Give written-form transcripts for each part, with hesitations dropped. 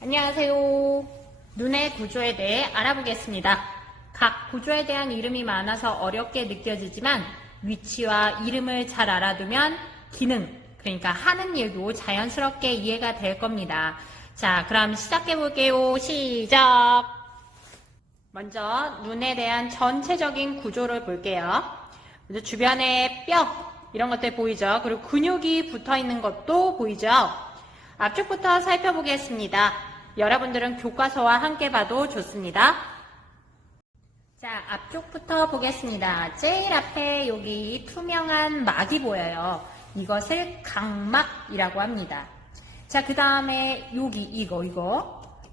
안녕하세요. 눈의 구조에 대해 알아보겠습니다. 각 구조에 대한 이름이 많아서 어렵게 느껴지지만 위치와 이름을 잘 알아두면 기능, 그러니까 하는 일도 자연스럽게 이해가 될 겁니다. 자, 그럼 시작해 볼게요. 시작! 먼저 눈에 대한 전체적인 구조를 볼게요. 먼저 주변에 뼈, 이런 것들 보이죠? 그리고 근육이 붙어 있는 것도 보이죠? 앞쪽부터 살펴보겠습니다. 여러분들은 교과서와 함께 봐도 좋습니다. 자, 앞쪽부터 보겠습니다. 제일 앞에 여기 투명한 막이 보여요. 이것을 각막이라고 합니다. 자, 그 다음에 여기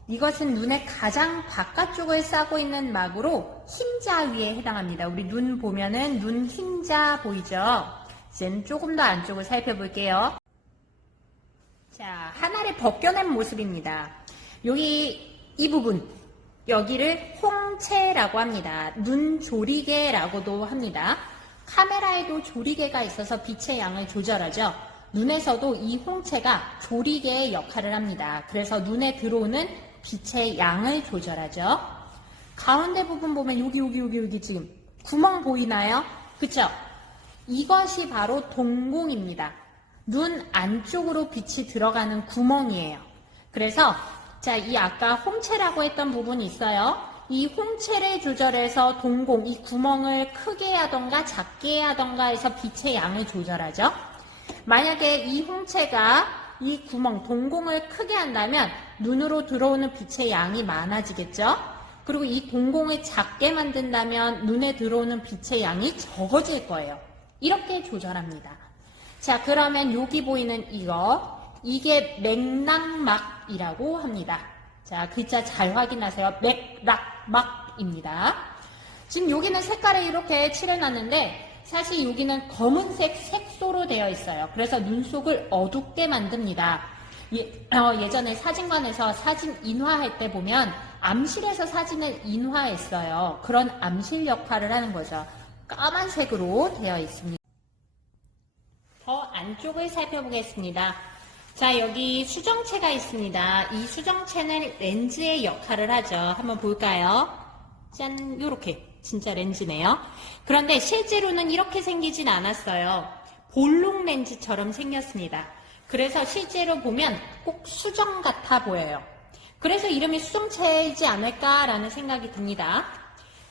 이것은 눈의 가장 바깥쪽을 싸고 있는 막으로 흰자 위에 해당합니다. 우리 눈 보면은 눈 흰자 보이죠? 이제는 조금 더 안쪽을 살펴볼게요. 자, 하나를 벗겨낸 모습입니다. 여기 이 부분, 여기를 홍채라고 합니다. 눈 조리개라고도 합니다. 카메라에도 조리개가 있어서 빛의 양을 조절하죠. 눈에서도 이 홍채가 조리개의 역할을 합니다. 그래서 눈에 들어오는 빛의 양을 조절하죠. 가운데 부분 보면 여기 지금 구멍 보이나요? 그쵸? 이것이 바로 동공입니다. 눈 안쪽으로 빛이 들어가는 구멍이에요. 그래서 자, 이 아까 홍채라고 했던 부분이 있어요. 이 홍채를 조절해서 동공, 이 구멍을 크게 하던가 작게 하던가 해서 빛의 양을 조절하죠. 만약에 이 홍채가 이 구멍, 동공을 크게 한다면 눈으로 들어오는 빛의 양이 많아지겠죠. 그리고 이 동공을 작게 만든다면 눈에 들어오는 빛의 양이 적어질 거예요. 이렇게 조절합니다. 자, 그러면 여기 보이는 이게 맥락막이라고 합니다. 자, 글자 잘 확인하세요. 맥락막입니다. 지금 여기는 색깔을 이렇게 칠해놨는데 사실 여기는 검은색 색소로 되어 있어요. 그래서 눈속을 어둡게 만듭니다. 예전에 사진관에서 사진 인화할 때 보면 암실에서 사진을 인화했어요. 그런 암실 역할을 하는 거죠. 까만색으로 되어 있습니다. 더 안쪽을 살펴보겠습니다. 자, 여기 수정체가 있습니다. 이 수정체는 렌즈의 역할을 하죠. 한번 볼까요? 짠, 요렇게. 진짜 렌즈네요. 그런데 실제로는 이렇게 생기진 않았어요. 볼록 렌즈처럼 생겼습니다. 그래서 실제로 보면 꼭 수정 같아 보여요. 그래서 이름이 수정체이지 않을까라는 생각이 듭니다.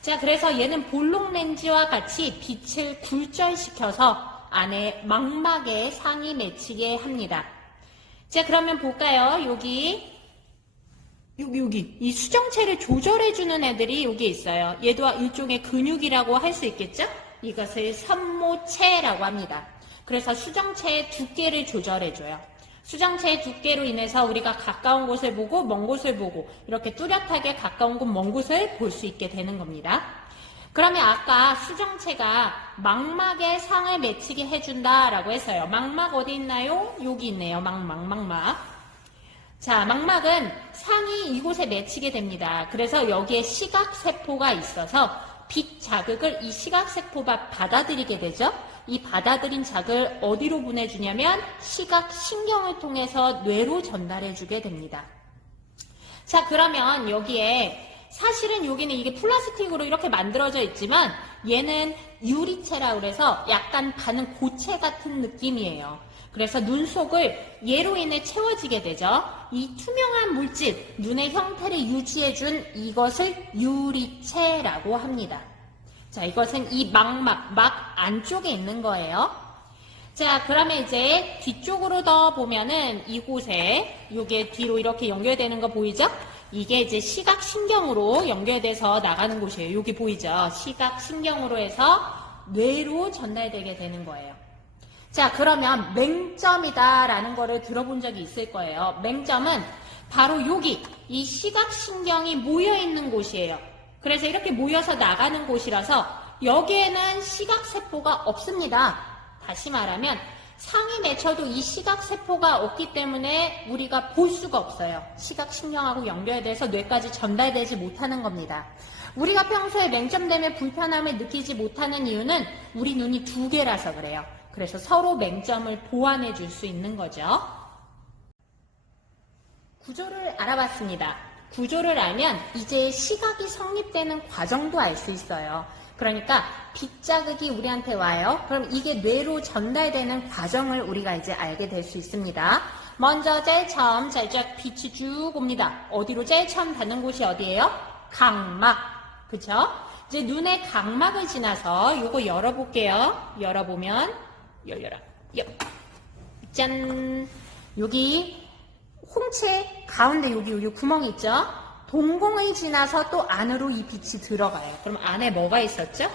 자, 그래서 얘는 볼록 렌즈와 같이 빛을 굴절시켜서 안에 망막에 상이 맺히게 합니다. 자, 그러면 볼까요? 여기 이 수정체를 조절해주는 애들이 여기 있어요. 얘도 일종의 근육이라고 할 수 있겠죠? 이것을 선모체라고 합니다. 그래서 수정체의 두께를 조절해줘요. 수정체의 두께로 인해서 우리가 가까운 곳을 보고 먼 곳을 보고 이렇게 뚜렷하게 가까운 곳, 먼 곳을 볼 수 있게 되는 겁니다. 그러면 아까 수정체가 망막에 상을 맺히게 해준다라고 했어요. 망막 어디 있나요? 여기 있네요. 망막. 자, 망막은 상이 이곳에 맺히게 됩니다. 그래서 여기에 시각세포가 있어서 빛 자극을 이 시각세포가 받아들이게 되죠. 이 받아들인 자극을 어디로 보내주냐면 시각신경을 통해서 뇌로 전달해주게 됩니다. 자, 그러면 여기에 사실은 여기는 이게 플라스틱으로 이렇게 만들어져 있지만 얘는 유리체라고 해서 약간 반은 고체 같은 느낌이에요. 그래서 눈 속을 얘로 인해 채워지게 되죠. 이 투명한 물질, 눈의 형태를 유지해준 이것을 유리체라고 합니다. 자, 이것은 이 막 안쪽에 있는 거예요. 자, 그러면 이제 뒤쪽으로 더 보면은 이곳에 요게 뒤로 이렇게 연결되는 거 보이죠? 이게 이제 시각신경으로 연결돼서 나가는 곳이에요. 여기 보이죠? 시각신경으로 해서 뇌로 전달되게 되는 거예요. 자, 그러면 맹점이다라는 거를 들어본 적이 있을 거예요. 맹점은 바로 여기 이 시각신경이 모여있는 곳이에요. 그래서 이렇게 모여서 나가는 곳이라서 여기에는 시각세포가 없습니다. 다시 말하면 상이 맺혀도 이 시각세포가 없기 때문에 우리가 볼 수가 없어요. 시각신경하고 연결돼서 뇌까지 전달되지 못하는 겁니다. 우리가 평소에 맹점 때문에 불편함을 느끼지 못하는 이유는 우리 눈이 두 개라서 그래요. 그래서 서로 맹점을 보완해 줄 수 있는 거죠. 구조를 알아봤습니다. 구조를 알면 이제 시각이 성립되는 과정도 알 수 있어요. 그러니까 빛 자극이 우리한테 와요. 그럼 이게 뇌로 전달되는 과정을 우리가 이제 알게 될 수 있습니다. 먼저 제일 처음 살짝 빛이 쭉 옵니다. 어디로 제일 처음 닿는 곳이 어디예요? 각막. 그쵸? 이제 눈의 각막을 지나서 요거 열어볼게요. 열어보면 열려라. 짠. 여기 홍채 가운데 여기 구멍이 있죠? 동공을 지나서 또 안으로 이 빛이 들어가요. 그럼 안에 뭐가 있었죠?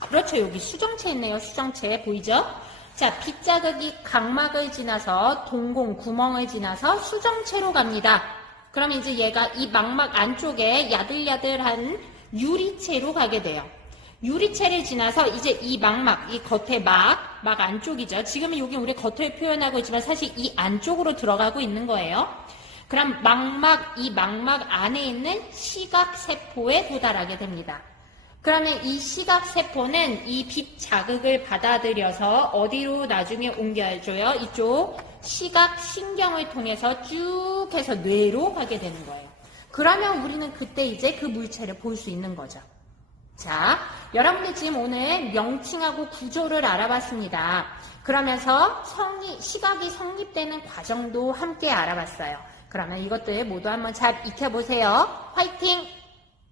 그렇죠. 여기 수정체 있네요. 수정체 보이죠? 자, 빛 자극이 각막을 지나서 동공 구멍을 지나서 수정체로 갑니다. 그럼 이제 얘가 이 망막 안쪽에 야들야들한 유리체로 가게 돼요. 유리체를 지나서 이제 이 망막, 이 겉에 막 안쪽이죠. 지금은 여기 우리 겉을 표현하고 있지만 사실 이 안쪽으로 들어가고 있는 거예요. 그럼 이 망막 안에 있는 시각세포에 도달하게 됩니다. 그러면 이 시각세포는 이 빛 자극을 받아들여서 어디로 나중에 옮겨줘요? 이쪽 시각신경을 통해서 쭉 해서 뇌로 가게 되는 거예요. 그러면 우리는 그때 이제 그 물체를 볼 수 있는 거죠. 자, 여러분들 지금 오늘 명칭하고 구조를 알아봤습니다. 그러면서 시각이 성립되는 과정도 함께 알아봤어요. 그러면 이것들 모두 한번 잘 익혀보세요. 화이팅!